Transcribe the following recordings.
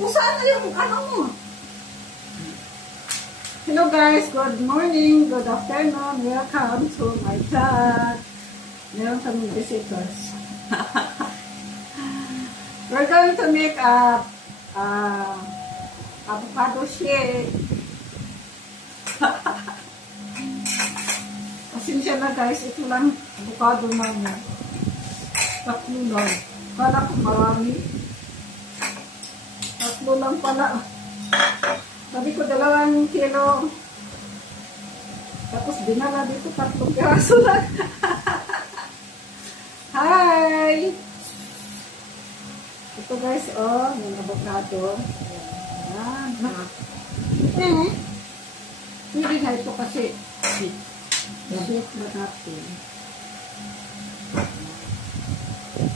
Kung saan na yung ano mo? Hello guys, good morning, good afternoon, welcome to my vlog. Meron kaming visitors. We're going to make a avocado shake. Pasensya na guys, ito lang avocado namin. Tatlo lang. Kala ko marami. Tatlo lang pala. Sabi ko 2 kilo. Tapos dinala dito 3 piraso lang. Hi! Ito guys, oh, yung avocado. Ayan. Pwede na ito kasi sweet na natin.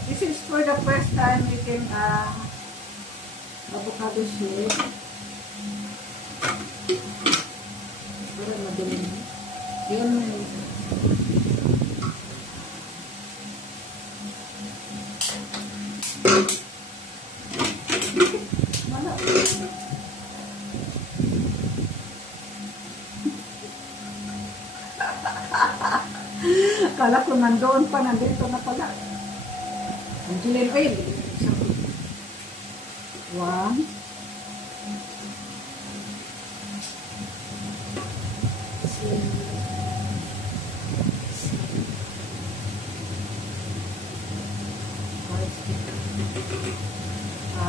This is for the first time making avocado shake. Para madali na. Yun na yun. Akala ko nandoon pa, nandito na pala. Angelin oil. 1.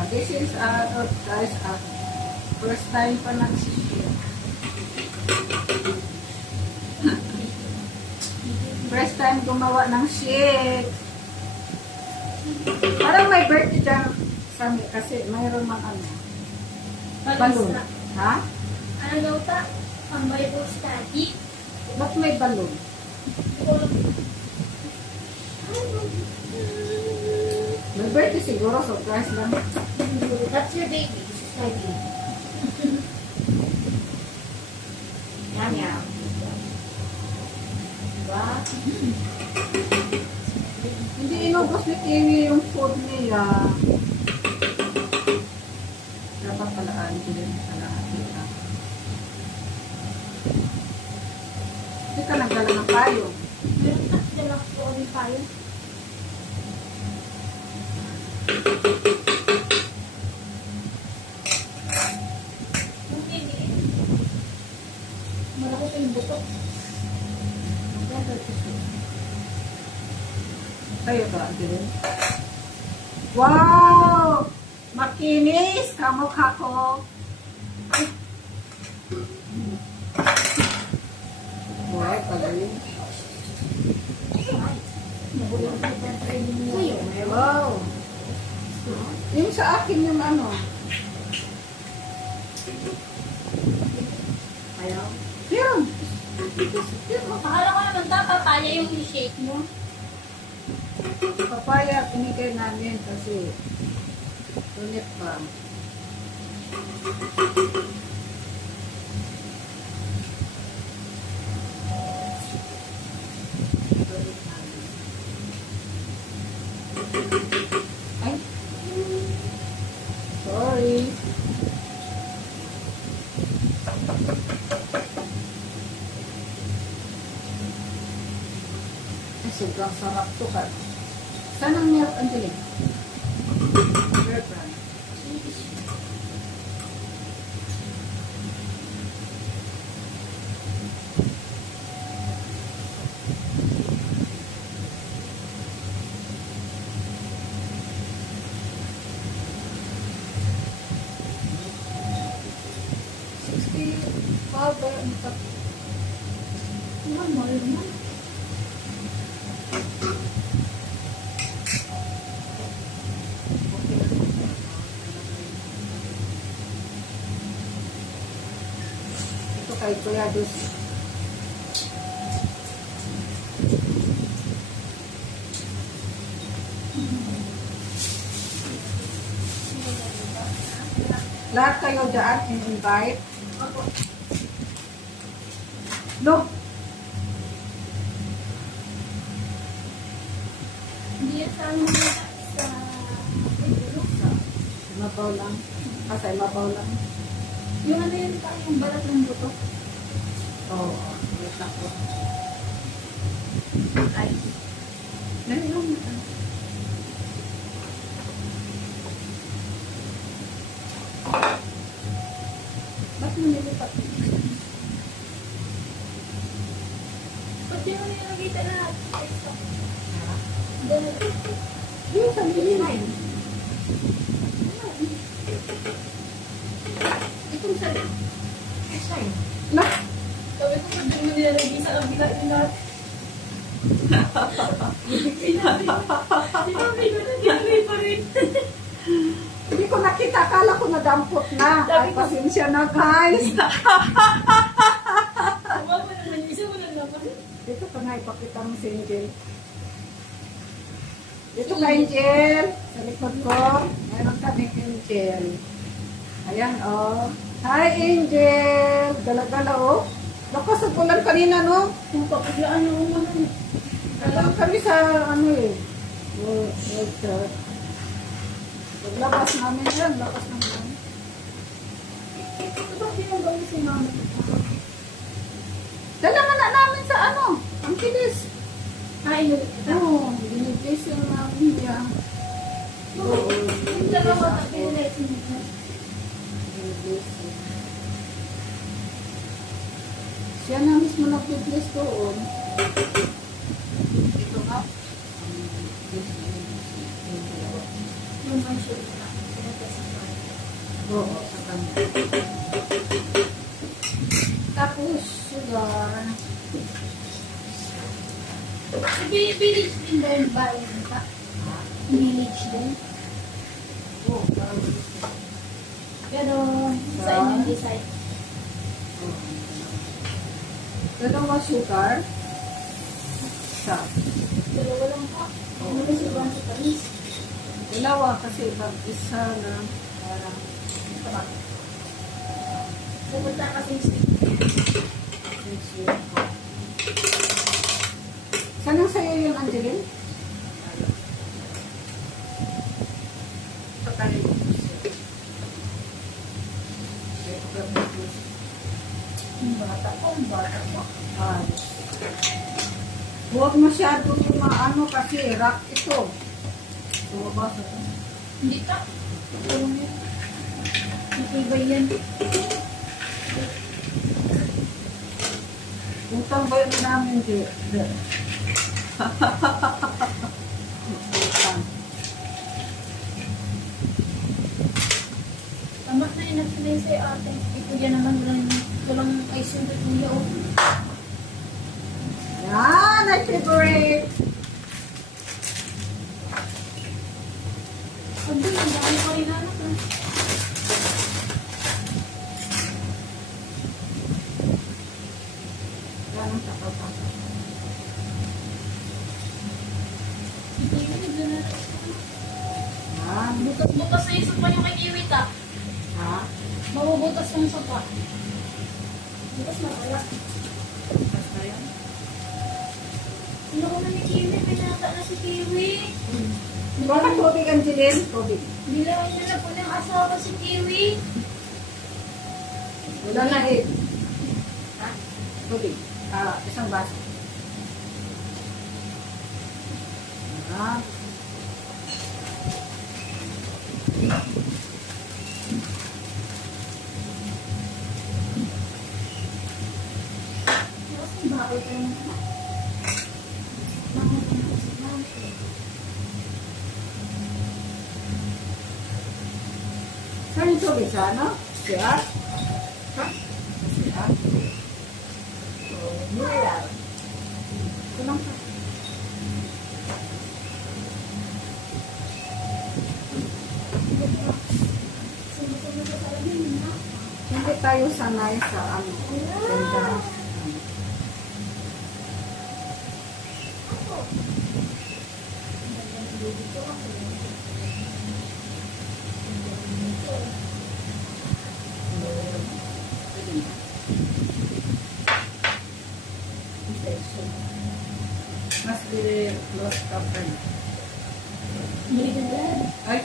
This is guys, first time pa nagsishare. First time gumawa ng shake. Parang may birthday dyan sa amin kasi mayroon mang ano. Balloon. Ha? Ano daw ta? Ang Bible study? Ba't may balloon? May birthday siguro, surprise lang. That's your baby. This is my baby. Yum, yum. Diba? Hindi inubos ni Kiwi yung food niya. Dapat palaan din pala. Hindi ka nagdala ng payo. Meron na dala ko ulit tayo. Malaki ko yung buto. Tayo ba, Angelin? Wow! Makinis! Kamukha ko. Wow, pagaling. Wow! Yung sa akin yung ano. Ayaw. Yun! Akala ko naman ta, papaya yung shake mo. Papaya, pinigay namin kasi ulit pa. Ay! Sorry! Ay, sobrang sarap to ka. Saan ang milk, Angelin? Where from? Powder and cup. Naman, mahal naman. Ito kay Kuya Dus. Lahat kayo dyan in-invite. No. Hindi yan sa ano sa Mabaw lang. Kasi mabaw lang. Yung ano yun pa, yung balat ng buto. Oo. Wait lang po. Ay. Dali lang. Ba't mo nilipat? Ba't yun mo nilagay na lahat? Yung sa bilin. Itong sa... Ay, Na? sabi ko, ba't yun mo nilagay sa kabila yung lahat? Sinabi ko na nilagay pa rin. Hindi ko nakita. Akala ko nadampot na. Ay, pasensya na guys. Mama naman yung isa mo lang naman. Dito ka nga ipakita mo si Angel. Dito ka Angel. Sa likod ko. Meron ka ni Angel. Ayan oh. Hi Angel. Gala-gala oh. Lakas ang ulan kanina no. Kung papaglaan yung umahan. Alam kami sa ano eh. Paglabas namin yan. Lakas ng ulan. Ito ba ginagawa si mama? Dala nga na namin sa ano. Ang kilis. Ay, ulit kita. Oo. Binibis yung namin niya. Oo. Yung dalawa na pinilitin niya. Siya na mismo nag-bless doon. Ito nga. Yung may shoot na. Pinagkas sa kanya. Oo, sa kanya. Tapos, sugar. Village din ba yung bahay nita? Village din. Oo, parang Pero sa inyong design. dalawa sugar. Isa. Dalawa lang pa. Ano na si Juan sa Paris? Dalawa kasi pag isa na parang Pupunta kasi yung sweet. Saan ang sa'yo yun, Angeline? Sa tayo. Yung bata ko, yung bata mo. Huwag masyado yung ano kasi rock ito. Tumabas ito. Hindi ka. Tulong yun. Matibay yan. Utang ba yun namin, di? Utang. Tama na yun nagsiliin sa'yo ate. Ito yan naman walang ice yung tutuya o. Yan, my favorite. Ang doon, ang dami ko rin anak ha. Yan ang tapos. Ito yung doon na. Yan. Butas-butas na yung sopa yung kay Kiwit ah. Ha? Mabubutas ng sopa. Butas na wala. Basta yan. Ano ko na ni Kiwi? Pinata na si Kiwi. Bakit tubig, Angeline? Tubig. Bilawin na na po ng asawa si Kiwi. Wala na eh. Ha? Tubig. Isang baso. Ha? Kasi bakit yung Saan yung tubig? Sa ano? Siya? Ha? Siya? Mineral. Ito lang pa. Hindi tayo sanay sa ano. Ganda. Mas di lost cover. Hindi ka dyan. Ay!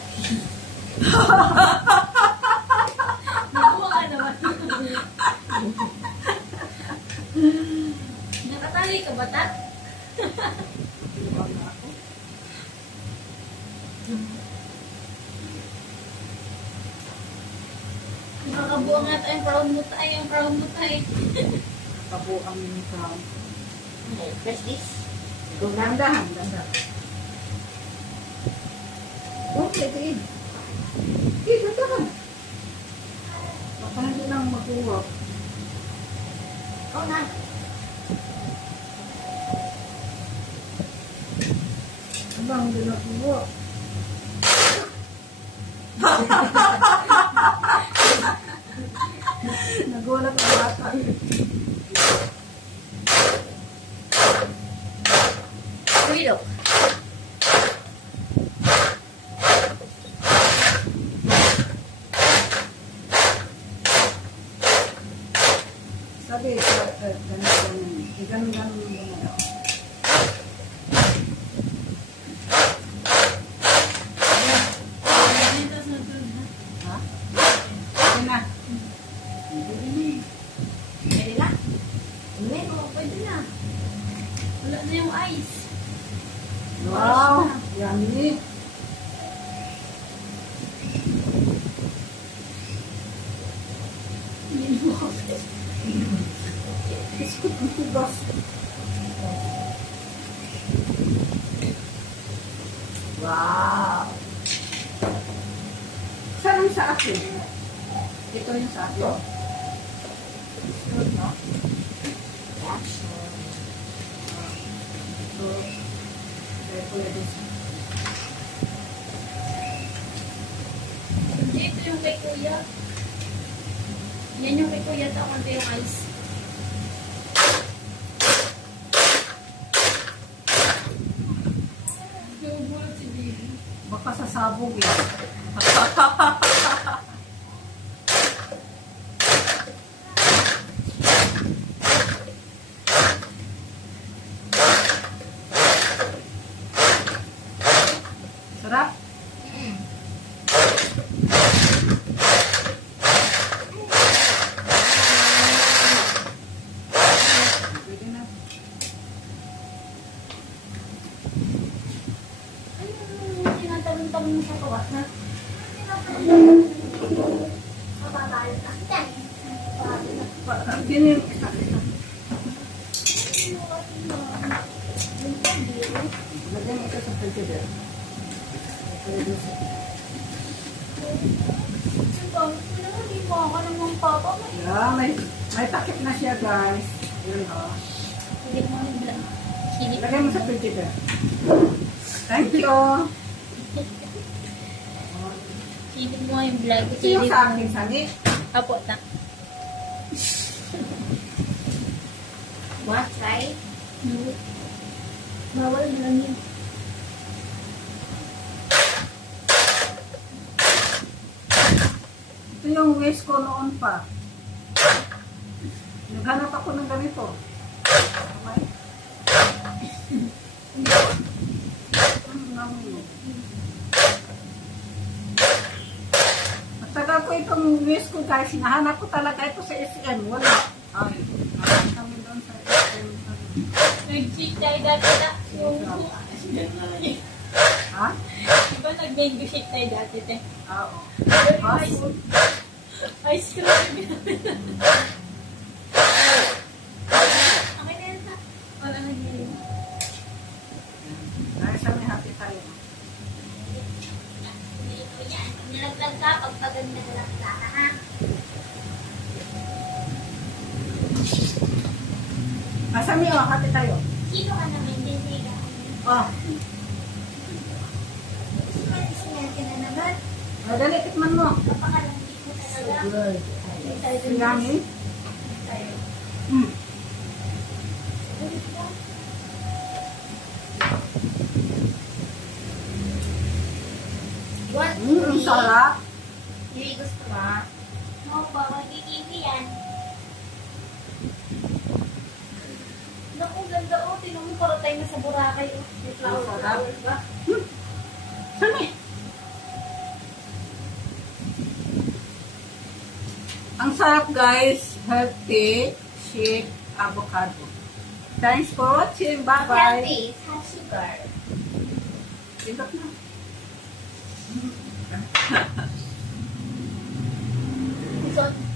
Makakabuo nga tayong brown mo tayo. Yung brown mo tayo. Kabuang yung crown. Okay, press this. Dahan. Okay, tiin. Dahan. Baka hindi lang mag-uwap. Oh, na. Abang, hindi na uwap. Nagulat ang bata. Tulo. Sabi, ganun. Ganun mo na. Ha? Sige na. Pwede na? Hindi, pwede na. Wala na yung ice. Wow! Yummy! Biskut ang tugas. Wow! Saan yung sa akin? Ito yung sa akin. Ito, no? Action. Ito. Ito yung Ito yung kay kuya. Yan yung kay kuya. Ito konti yung ice. Nagugulat si baby. baka sasabog yan. Sarap? Pwede na. Ayun, tinatalong-talong mo sa kawas na. Mababalit na kita. Ganyan. Lagyan mo ito sa frigidaire. Yeah, may takip na siya, guys. Yun, oh. Lagyan mo sa frigidaire. Thank you. Silip mo yung vlog. Ito yung sa akin, Sani. Apo, ta. What, try? Bawal na lang yun. Ito yung waist ko noon pa. Naghanap ako ng ganito. Okay? Matagal ko itong waist ko, guys. Hinahanap ko talaga ito sa SM. Wala. Ay, hanap kami doon sa SM. Nag-cheat tayo dati na. Ha? Diba nag-mango shake tayo dati, te? Oo. Ice cream. Okay na yan, ha? Wala na yun. Dahil sa may happy tayo. Nilaglag ka, pagpaganda na lang ka, ha? Asa mi, oh, happy tayo. Sino ka naman din, Liga? Oh, Sinal ka na naman. dali, tikman mo. Kapakalambik mo talaga. Good. Tayo dun. Yummy. Tayo. What? Ang sarap. Hindi gusto mo? No, ba? Magkikiwi yan. Naku, ganda, oh. Tingnan mo, para tayo nasa Boracay, oh. May flower, Sarap. flower ba? Sani? Ang sarap, guys. Healthy, shake, avocado. Thanks for watching. Bye-bye. Healthy. It has sugar. Tingnan na. Suot